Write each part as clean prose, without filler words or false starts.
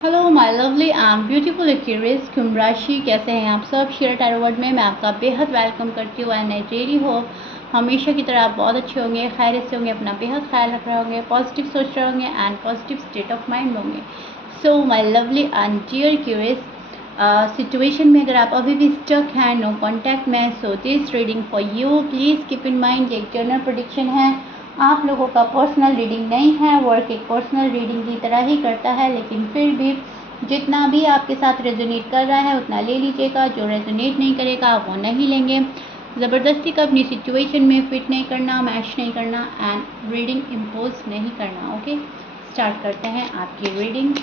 Hello my lovely and beautiful Aquarius कुंभ राशि, कैसे हैं आप सब। शेयर टैरो वर्ड में मैं आपका बेहद वेलकम करती हूँ एंड आई रियली होप हमेशा की तरह आप बहुत अच्छे होंगे, खैरियत से होंगे, अपना बेहद ख्याल रख रहे होंगे, पॉजिटिव सोच रहे होंगे and positive state of mind में होंगे। So my lovely and dear Aquarius, situation में अगर आप अभी भी स्टक हैं नो कॉन्टैक्ट में, so this reading for you. Please keep in mind ये एक जनरल प्रेडिक्शन है, आप लोगों का पर्सनल रीडिंग नहीं है। वर्क एक पर्सनल रीडिंग की तरह ही करता है, लेकिन फिर भी जितना भी आपके साथ रेजोनेट कर रहा है उतना ले लीजिएगा, जो रेजोनेट नहीं करेगा वो नहीं लेंगे। ज़बरदस्ती का अपनी सिचुएशन में फिट नहीं करना, मैच नहीं करना एंड रीडिंग इम्पोज नहीं करना। ओके, स्टार्ट करते हैं आपकी रीडिंग।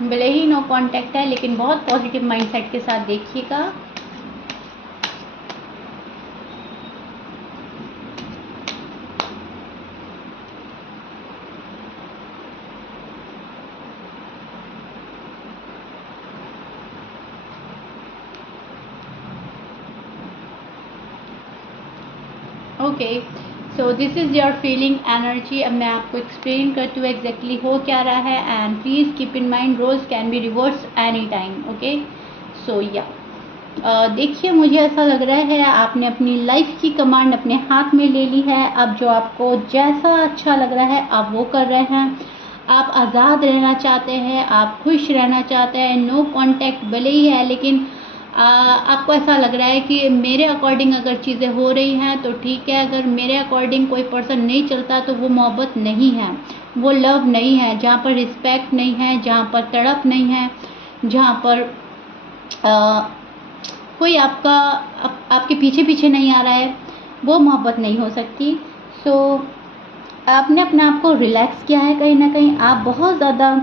भले ही नो कॉन्टैक्ट है लेकिन बहुत पॉजिटिव माइंडसेट के साथ देखिएगा। Okay, so this is your feeling energy. अब मैं आपको एक्सप्लेन करती हूँ एग्जैक्टली हो क्या रहा है and please keep in mind roles can be reverse any time. Okay, so yeah देखिए, मुझे ऐसा लग रहा है आपने अपनी लाइफ की कमांड अपने हाथ में ले ली है। अब जो आपको जैसा अच्छा लग रहा है आप वो कर रहे हैं। आप आज़ाद रहना चाहते हैं, आप खुश रहना चाहते हैं। नो कॉन्टैक्ट भले ही है लेकिन आपको ऐसा लग रहा है कि मेरे अकॉर्डिंग अगर चीज़ें हो रही हैं तो ठीक है, अगर मेरे अकॉर्डिंग कोई पर्सन नहीं चलता तो वो मोहब्बत नहीं है, वो लव नहीं है। जहाँ पर रिस्पेक्ट नहीं है, जहाँ पर तड़प नहीं है, जहाँ पर कोई आपके पीछे पीछे नहीं आ रहा है, वो मोहब्बत नहीं हो सकती। सो आपने अपने आप को रिलैक्स किया है। कहीं ना कहीं आप बहुत ज़्यादा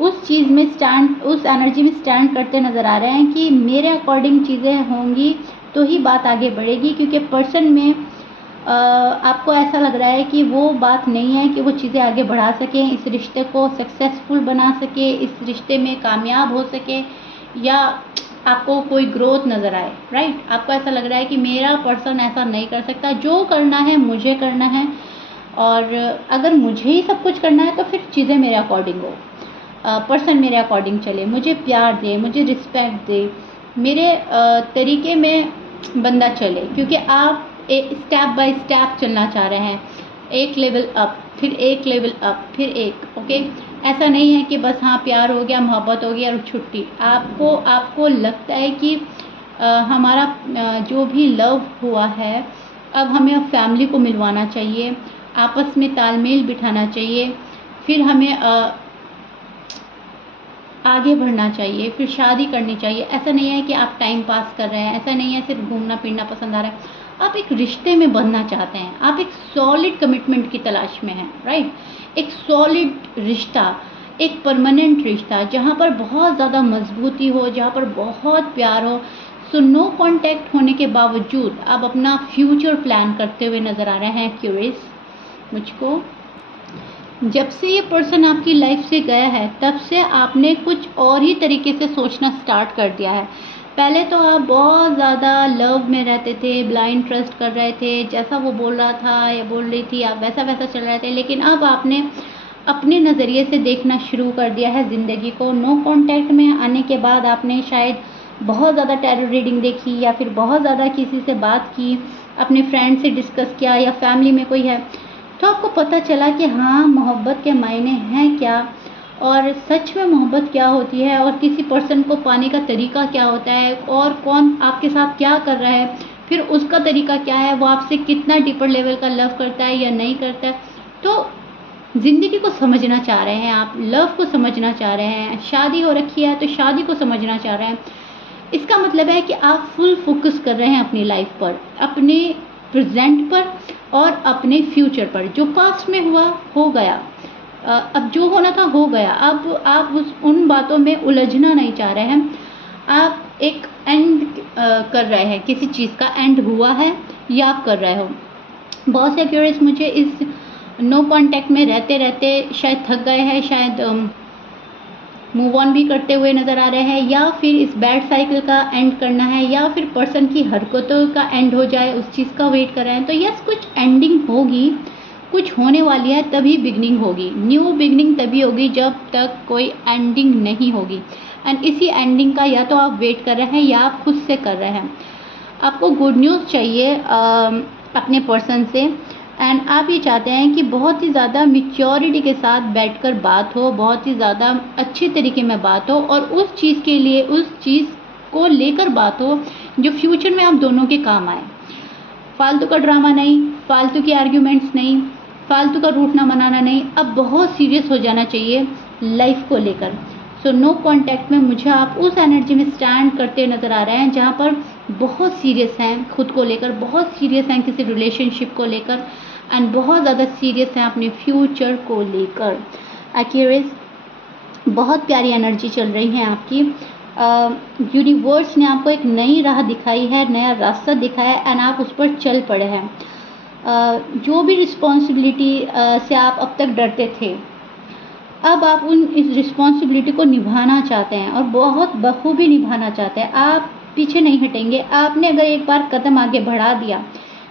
उस चीज़ में स्टैंड, उस एनर्जी में स्टैंड करते नज़र आ रहे हैं कि मेरे अकॉर्डिंग चीज़ें होंगी तो ही बात आगे बढ़ेगी, क्योंकि पर्सन में आपको ऐसा लग रहा है कि वो बात नहीं है कि वो चीज़ें आगे बढ़ा सकें, इस रिश्ते को सक्सेसफुल बना सके, इस रिश्ते में कामयाब हो सके, या आपको कोई ग्रोथ नज़र आए। राइट, आपको ऐसा लग रहा है कि मेरा पर्सन ऐसा नहीं कर सकता, जो करना है मुझे करना है, और अगर मुझे ही सब कुछ करना है तो फिर चीज़ें मेरे अकॉर्डिंग हो, पर्सन मेरे अकॉर्डिंग चले, मुझे प्यार दे, मुझे रिस्पेक्ट दे, मेरे तरीके में बंदा चले, क्योंकि आप एक स्टेप बाय स्टेप चलना चाह रहे हैं। एक लेवल अप, फिर एक लेवल अप, फिर एक। ओके, ऐसा नहीं है कि बस हाँ प्यार हो गया, मोहब्बत हो गया और छुट्टी। आपको लगता है कि हमारा जो भी लव हुआ है अब हमें अब फैमिली को मिलवाना चाहिए, आपस में तालमेल बिठाना चाहिए, फिर हमें आगे बढ़ना चाहिए, फिर शादी करनी चाहिए। ऐसा नहीं है कि आप टाइम पास कर रहे हैं, ऐसा नहीं है सिर्फ घूमना फिरना पसंद आ रहा है। आप एक रिश्ते में बंधना चाहते हैं, आप एक सॉलिड कमिटमेंट की तलाश में हैं। राइट, एक सॉलिड रिश्ता, एक परमानेंट रिश्ता जहाँ पर बहुत ज़्यादा मजबूती हो, जहाँ पर बहुत प्यार हो। सो नो कॉन्टैक्ट होने के बावजूद आप अपना फ्यूचर प्लान करते हुए नज़र आ रहे हैं क्यूरियस मुझको। जब से ये पर्सन आपकी लाइफ से गया है तब से आपने कुछ और ही तरीके से सोचना स्टार्ट कर दिया है। पहले तो आप बहुत ज़्यादा लव में रहते थे, ब्लाइंड ट्रस्ट कर रहे थे, जैसा वो बोल रहा था या बोल रही थी आप वैसा वैसा चल रहे थे, लेकिन अब आपने अपने नज़रिए से देखना शुरू कर दिया है ज़िंदगी को। नो कॉन्टैक्ट में आने के बाद आपने शायद बहुत ज़्यादा टैरो रीडिंग देखी, या फिर बहुत ज़्यादा किसी से बात की, अपने फ्रेंड से डिस्कस किया, या फैमिली में कोई है तो आपको पता चला कि हाँ मोहब्बत के मायने हैं क्या, और सच में मोहब्बत क्या होती है, और किसी पर्सन को पाने का तरीका क्या होता है, और कौन आपके साथ क्या कर रहा है, फिर उसका तरीका क्या है, वो आपसे कितना डीपर लेवल का लव करता है या नहीं करता है। तो ज़िंदगी को समझना चाह रहे हैं आप, लव को समझना चाह रहे हैं, शादी हो रखी है तो शादी को समझना चाह रहे हैं। इसका मतलब है कि आप फुल फोकस कर रहे हैं अपनी लाइफ पर, अपने प्रेजेंट पर और अपने फ्यूचर पर। जो पास्ट में हुआ हो गया, अब जो होना था हो गया। अब आप उन बातों में उलझना नहीं चाह रहे हैं, आप एक एंड कर रहे हैं, किसी चीज़ का एंड हुआ है या आप कर रहे हो। बहुत से क्यूरियस मुझे इस नो कॉन्टैक्ट में रहते रहते शायद थक गए हैं, शायद मूव ऑन भी करते हुए नज़र आ रहे हैं, या फिर इस बैड साइकिल का एंड करना है, या फिर पर्सन की हरकतों का एंड हो जाए उस चीज़ का वेट कर रहे हैं। तो यस, कुछ एंडिंग होगी, कुछ होने वाली है तभी बिगनिंग होगी। न्यू बिगनिंग तभी होगी जब तक कोई एंडिंग नहीं होगी। एंड इसी एंडिंग का या तो आप वेट कर रहे हैं या आप खुद से कर रहे हैं। आपको गुड न्यूज़ चाहिए अपने पर्सन से, एंड आप ये चाहते हैं कि बहुत ही ज़्यादा मैच्योरिटी के साथ बैठकर बात हो, बहुत ही ज़्यादा अच्छे तरीके में बात हो, और उस चीज़ के लिए, उस चीज़ को लेकर बात हो जो फ्यूचर में आप दोनों के काम आए। फालतू का ड्रामा नहीं, फालतू की आर्ग्यूमेंट्स नहीं, फालतू का रूठना मनाना नहीं। अब बहुत सीरियस हो जाना चाहिए लाइफ को लेकर। सो नो कॉन्टैक्ट में मुझे आप उस एनर्जी में स्टैंड करते नज़र आ रहे हैं जहाँ पर बहुत सीरियस हैं खुद को लेकर, बहुत सीरियस हैं किसी रिलेशनशिप को लेकर, एंड बहुत ज़्यादा सीरियस हैं अपने फ्यूचर को लेकर। एक्यूरेस, बहुत प्यारी एनर्जी चल रही है आपकी। यूनिवर्स ने आपको एक नई राह दिखाई है, नया रास्ता दिखाया है, एंड आप उस पर चल पड़े हैं। जो भी रिस्पॉन्सिबिलिटी से आप अब तक डरते थे, अब आप इस रिस्पॉन्सिबिलिटी को निभाना चाहते हैं, और बहुत बखूबी निभाना चाहते हैं। आप पीछे नहीं हटेंगे। आपने अगर एक बार कदम आगे बढ़ा दिया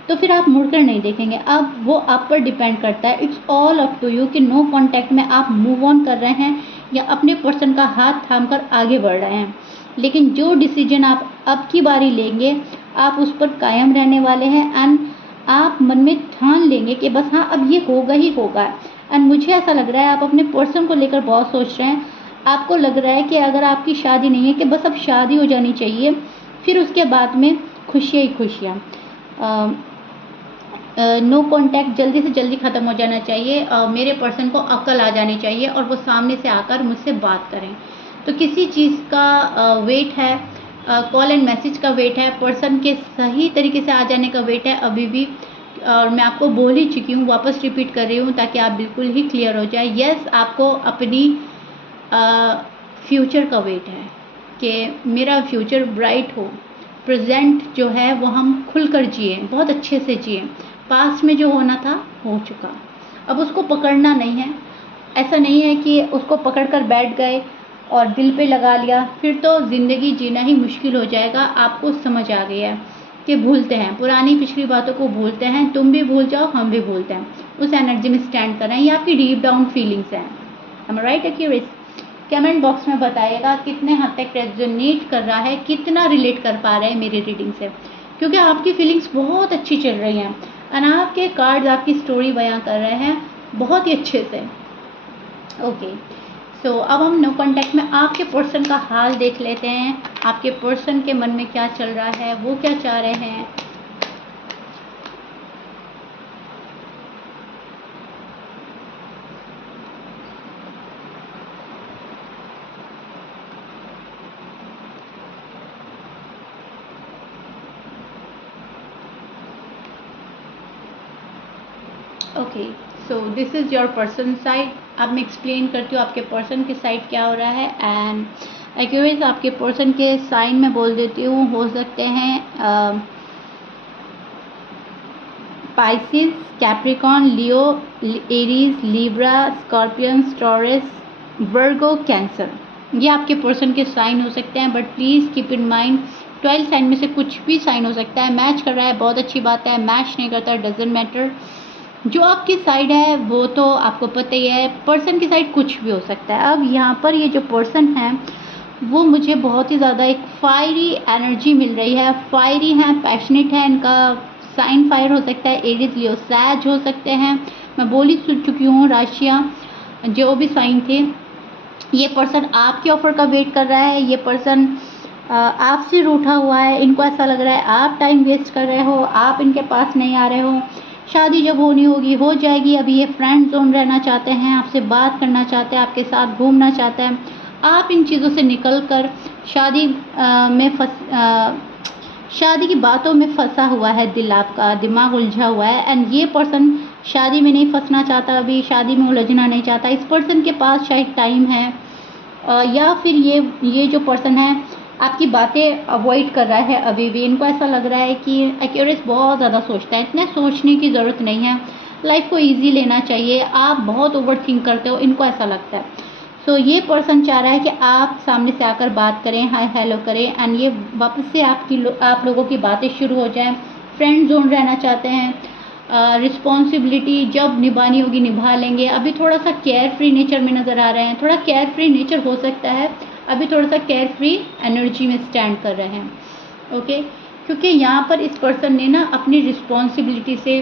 तो फिर आप मुड़कर नहीं देखेंगे। अब वो आप पर डिपेंड करता है। It's all up to you कि नो कॉन्टैक्ट में आप मूव ऑन कर रहे हैं या अपने पर्सन का हाथ थामकर आगे बढ़ रहे हैं। लेकिन जो डिसीजन आप अब की बारी लेंगे, आप उस पर कायम रहने वाले हैं, एंड आप मन में ठान लेंगे कि बस हाँ, अब ये होगा ही होगा। एंड मुझे ऐसा लग रहा है आप अपने पर्सन को लेकर बहुत सोच रहे हैं। आपको लग रहा है कि अगर आपकी शादी नहीं है कि बस अब शादी हो जानी चाहिए, फिर उसके बाद में खुशियाँ ही खुशियाँ। नो कॉन्टैक्ट जल्दी से जल्दी ख़त्म हो जाना चाहिए। मेरे पर्सन को अक्ल आ जानी चाहिए और वो सामने से आकर मुझसे बात करें। तो किसी चीज़ का वेट है, कॉल एंड मैसेज का वेट है, पर्सन के सही तरीके से आ जाने का वेट है अभी भी। और मैं आपको बोल ही चुकी हूँ, वापस रिपीट कर रही हूँ ताकि आप बिल्कुल ही क्लियर हो जाए। यस, आपको अपनी फ्यूचर का वेट है कि मेरा फ्यूचर ब्राइट हो। प्रेजेंट जो है वो हम खुलकर जिए, बहुत अच्छे से जिए। पास्ट में जो होना था हो चुका, अब उसको पकड़ना नहीं है। ऐसा नहीं है कि उसको पकड़कर बैठ गए और दिल पे लगा लिया, फिर तो ज़िंदगी जीना ही मुश्किल हो जाएगा। आपको समझ आ गया कि भूलते हैं, पुरानी पिछली बातों को भूलते हैं। तुम भी भूल जाओ, हम भी भूलते हैं। उस एनर्जी में स्टैंड कर रहे हैं। ये आपकी डीप डाउन फीलिंग्स हैं। एम आई राइट एक्यूरेट? कमेंट बॉक्स में बताइएगा कितने हद तक रेजोनेट कर रहा है, कितना रिलेट कर पा रहे हैं मेरी रीडिंग से, क्योंकि आपकी फीलिंग्स बहुत अच्छी चल रही हैं और आपके कार्ड्स आपकी स्टोरी बयां कर रहे हैं बहुत ही अच्छे से। ओके, सो अब हम नो कॉन्टैक्ट में आपके पर्सन का हाल देख लेते हैं। आपके पर्सन के मन में क्या चल रहा है, वो क्या चाह रहे हैं। Okay, so this is your person side. अब मैं एक्सप्लेन करती हूँ आपके पर्सन के साइड क्या हो रहा है। एंड एक्यूरेट आपके पर्सन के साइन में बोल देती हूँ, हो सकते हैं Pisces, Capricorn, Leo, Aries, Libra, Scorpion, Taurus, Virgo, Cancer. ये आपके पर्सन के साइन हो सकते हैं, but please keep in mind 12 sign में से कुछ भी साइन हो सकता है। मैच कर रहा है बहुत अच्छी बात है, मैच नहीं करता डजेंट मैटर। जो आपकी साइड है वो तो आपको पता ही है, पर्सन की साइड कुछ भी हो सकता है। अब यहाँ पर ये जो पर्सन है वो मुझे बहुत ही ज़्यादा एक फायरी एनर्जी मिल रही है। फायरी है, पैशनेट है, इनका साइन फायर हो सकता है, एरीज, लियो, सैज हो सकते हैं। मैं बोल ही सुन चुकी हूँ राशियाँ जो भी साइन थे। ये पर्सन आपके ऑफर का वेट कर रहा है। ये पर्सन आपसे रूठा हुआ है। इनको ऐसा लग रहा है आप टाइम वेस्ट कर रहे हो, आप इनके पास नहीं आ रहे हो। शादी जब होनी होगी हो जाएगी। अभी ये फ्रेंड जोन रहना चाहते हैं, आपसे बात करना चाहते हैं, आपके साथ घूमना चाहते हैं। आप इन चीज़ों से निकल कर शादी की बातों में फंसा हुआ है दिल, आपका दिमाग उलझा हुआ है। एंड ये पर्सन शादी में नहीं फंसना चाहता, अभी शादी में उलझना नहीं चाहता। इस पर्सन के पास शायद टाइम है, या फिर ये जो पर्सन है आपकी बातें अवॉइड कर रहा है अभी भी। इनको ऐसा लग रहा है कि एक्यूरेट बहुत ज़्यादा सोचता है। इतने सोचने की ज़रूरत नहीं है, लाइफ को इजी लेना चाहिए। आप बहुत ओवर थिंक करते हो, इनको ऐसा लगता है। सो ये पर्सन चाह रहा है कि आप सामने से आकर बात करें, हाय हेलो करें, एंड ये वापस से आप लोगों की बातें शुरू हो जाएं। फ्रेंड जोन रहना चाहते हैं, रिस्पॉन्सिबिलिटी जब निभानी होगी निभा लेंगे। अभी थोड़ा सा केयर फ्री नेचर में नज़र आ रहे हैं, थोड़ा केयर फ्री नेचर हो सकता है, अभी थोड़ा सा केयर फ्री एनर्जी में स्टैंड कर रहे हैं। ओके, क्योंकि यहाँ पर इस पर्सन ने ना अपनी रिस्पॉन्सिबिलिटी से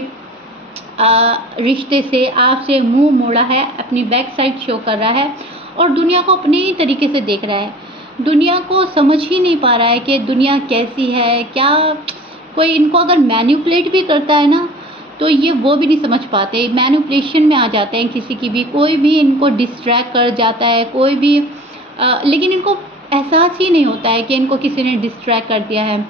रिश्ते से आपसे मुंह मोड़ा है, अपनी बैक साइड शो कर रहा है और दुनिया को अपने ही तरीके से देख रहा है। दुनिया को समझ ही नहीं पा रहा है कि दुनिया कैसी है, क्या कोई इनको अगर मैनिपुलेट भी करता है ना तो ये वो भी नहीं समझ पाते, मैनिपुलेशन में आ जाते हैं किसी की भी, कोई भी इनको डिस्ट्रैक्ट कर जाता है, कोई भी लेकिन इनको एहसास ही नहीं होता है कि इनको किसी ने डिस्ट्रैक्ट कर दिया है।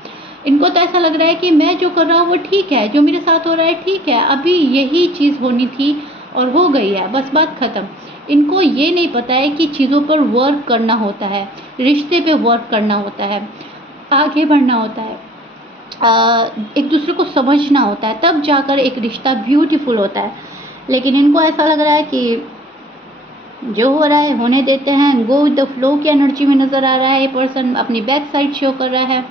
इनको तो ऐसा लग रहा है कि मैं जो कर रहा हूँ वो ठीक है, जो मेरे साथ हो रहा है ठीक है, अभी यही चीज़ होनी थी और हो गई है, बस बात ख़त्म। इनको ये नहीं पता है कि चीज़ों पर वर्क करना होता है, रिश्ते पे वर्क करना होता है, आगे बढ़ना होता है, एक दूसरे को समझना होता है, तब जाकर एक रिश्ता ब्यूटीफुल होता है। लेकिन इनको ऐसा लग रहा है कि जो हो रहा है होने देते हैं, गो विद द फ्लो की एनर्जी में नज़र आ रहा है। ये पर्सन अपनी बैक साइड शो कर रहा है,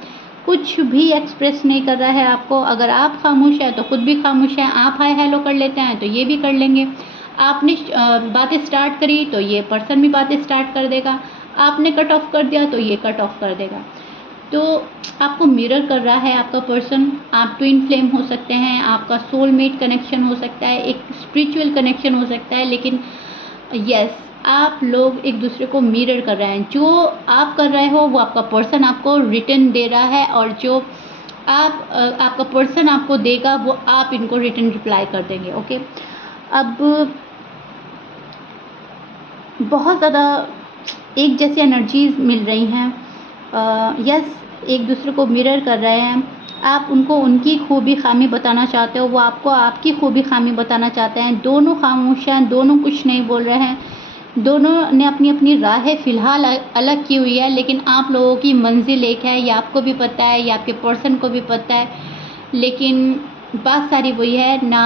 कुछ भी एक्सप्रेस नहीं कर रहा है आपको। अगर आप खामोश हैं तो खुद भी खामोश हैं, आप हाय हेलो कर लेते हैं तो ये भी कर लेंगे। आपने बातें स्टार्ट करी तो ये पर्सन भी बातें स्टार्ट कर देगा, आपने कट ऑफ कर दिया तो ये कट ऑफ कर देगा। तो आपको मिरर कर रहा है आपका पर्सन। आप ट्विन फ्लेम हो सकते हैं, आपका सोलमेट कनेक्शन हो सकता है, एक स्पिरिचुअल कनेक्शन हो सकता है, लेकिन यस आप लोग एक दूसरे को मिरर कर रहे हैं। जो आप कर रहे हो वो आपका पर्सन आपको रिटर्न दे रहा है, और जो आप आपका पर्सन आपको देगा वो आप इनको रिटर्न रिप्लाई कर देंगे। ओके, अब बहुत ज़्यादा एक जैसी एनर्जीज मिल रही हैं। यस एक दूसरे को मिरर कर रहे हैं। आप उनको उनकी खूबी खामी बताना चाहते हो, वो आपको आपकी खूबी खामी बताना चाहते हैं। दोनों खामोश हैं, दोनों कुछ नहीं बोल रहे हैं, दोनों ने अपनी अपनी राहें फ़िलहाल अलग की हुई है, लेकिन आप लोगों की मंजिल एक है, ये आपको भी पता है, ये आपके पर्सन को भी पता है। लेकिन बात सारी वही है, ना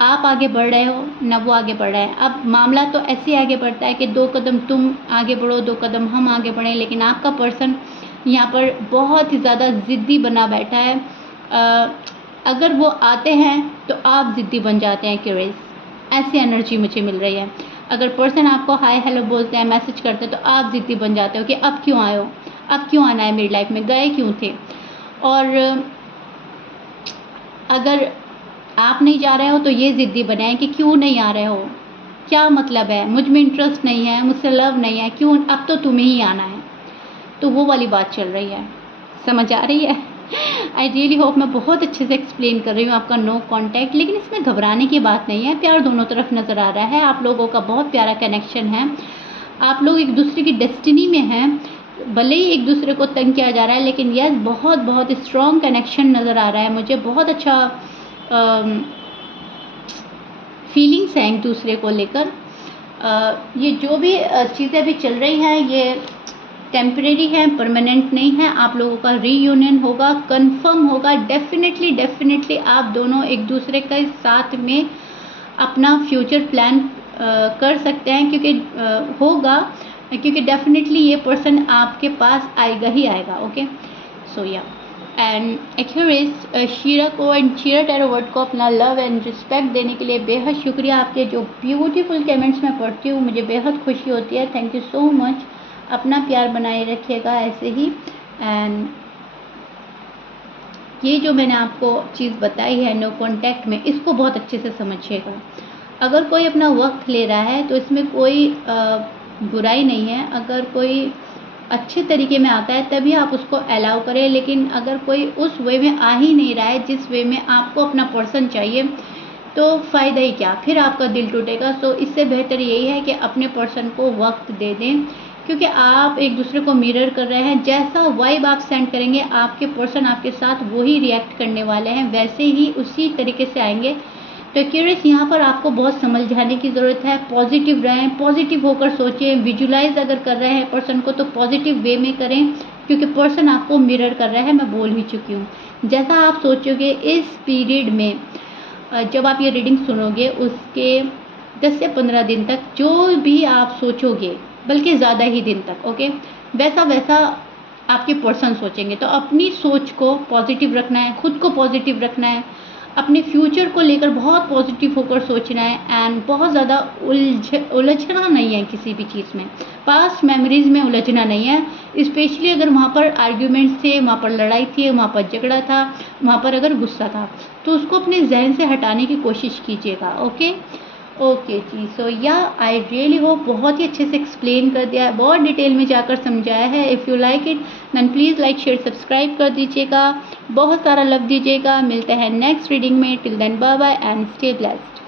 आप आगे बढ़ रहे हो ना वो आगे बढ़ रहे हैं। अब मामला तो ऐसे आगे बढ़ता है कि 2 कदम तुम आगे बढ़ो, 2 कदम हम आगे बढ़ें, लेकिन आपका पर्सन यहाँ पर बहुत ही ज़्यादा ज़िद्दी बना बैठा है। अगर वो आते हैं तो आप ज़िद्दी बन जाते हैं, क्यूरियस, ऐसी एनर्जी मुझे मिल रही है। अगर पर्सन आपको हाय हेलो बोलते हैं, मैसेज करते हैं, तो आप ज़िद्दी बन जाते हो कि अब क्यों आए हो, अब क्यों आना है मेरी लाइफ में, गए क्यों थे। और अगर आप नहीं जा रहे हो तो ये ज़िद्दी बने हैं कि क्यों नहीं आ रहे हो, क्या मतलब है, मुझ में इंटरेस्ट नहीं है, मुझसे लव नहीं है, क्यों अब तो तुम्हें ही आना है। तो वो वाली बात चल रही है, समझ आ रही है। आई रियली होप मैं बहुत अच्छे से एक्सप्लेन कर रही हूँ आपका नो कॉन्टैक्ट, लेकिन इसमें घबराने की बात नहीं है, प्यार दोनों तरफ नज़र आ रहा है। आप लोगों का बहुत प्यारा कनेक्शन है, आप लोग एक दूसरे की डेस्टिनी में हैं, भले ही एक दूसरे को तंग किया जा रहा है, लेकिन यस बहुत बहुत स्ट्रॉन्ग कनेक्शन नज़र आ रहा है मुझे। बहुत अच्छा फीलिंग्स हैं एक दूसरे को लेकर। ये जो भी चीज़ें अभी चल रही हैं ये टेम्परेरी है, परमानेंट नहीं है। आप लोगों का रीयूनियन होगा, कंफर्म होगा, डेफिनेटली आप दोनों एक दूसरे के साथ में अपना फ्यूचर प्लान कर सकते हैं, क्योंकि होगा, क्योंकि डेफिनेटली ये पर्सन आपके पास आएगा ही आएगा। ओके, सो या एंड एक्यूरेस शीरा को एंड शीरा टैरो वर्ड को अपना लव एंड रिस्पेक्ट देने के लिए बेहद शुक्रिया। आपके जो ब्यूटीफुल कमेंट्स मैं पढ़ती हूँ मुझे बेहद खुशी होती है। Thank you so much. अपना प्यार बनाए रखिएगा ऐसे ही। एंड ये जो मैंने आपको चीज़ बताई है नो कॉन्टैक्ट में, इसको बहुत अच्छे से समझिएगा। अगर कोई अपना वक्त ले रहा है तो इसमें कोई बुराई नहीं है। अगर कोई अच्छे तरीके में आता है तभी आप उसको अलाउ करें, लेकिन अगर कोई उस वे में आ ही नहीं रहा है जिस वे में आपको अपना पर्सन चाहिए तो फ़ायदा ही क्या, फिर आपका दिल टूटेगा। सो इससे बेहतर यही है कि अपने पर्सन को वक्त दे दें, क्योंकि आप एक दूसरे को मिरर कर रहे हैं। जैसा वाइब आप सेंड करेंगे आपके पर्सन आपके साथ वही रिएक्ट करने वाले हैं, वैसे ही उसी तरीके से आएंगे। तो क्यूरियस यहाँ पर आपको बहुत समझाने की ज़रूरत है। पॉजिटिव रहें, पॉजिटिव होकर सोचें। विजुलाइज अगर कर रहे हैं पर्सन को तो पॉजिटिव वे में करें, क्योंकि पर्सन आपको मिरर कर रहा है, मैं बोल ही चुकी हूँ। जैसा आप सोचोगे इस पीरियड में, जब आप ये रीडिंग सुनोगे उसके 10 से 15 दिन तक जो भी आप सोचोगे, बल्कि ज़्यादा ही दिन तक, ओके, वैसा वैसा आपके पर्सन सोचेंगे। तो अपनी सोच को पॉजिटिव रखना है, खुद को पॉजिटिव रखना है, अपने फ्यूचर को लेकर बहुत पॉजिटिव होकर सोचना है एंड बहुत ज़्यादा उलझना नहीं है किसी भी चीज़ में, पास्ट मेमोरीज में उलझना नहीं है। स्पेशली अगर वहाँ पर आर्ग्यूमेंट्स थे, वहाँ पर लड़ाई थी, वहाँ पर झगड़ा था, वहाँ पर अगर गुस्सा था, तो उसको अपने जहन से हटाने की कोशिश कीजिएगा। ओके ओके जी, सो या आई रियली होप बहुत ही अच्छे से एक्सप्लेन कर दिया है, बहुत डिटेल में जाकर समझाया है। If you like it then please like share subscribe कर दीजिएगा, बहुत सारा लव दीजिएगा। मिलते हैं नेक्स्ट रीडिंग में, till then bye bye and stay blessed.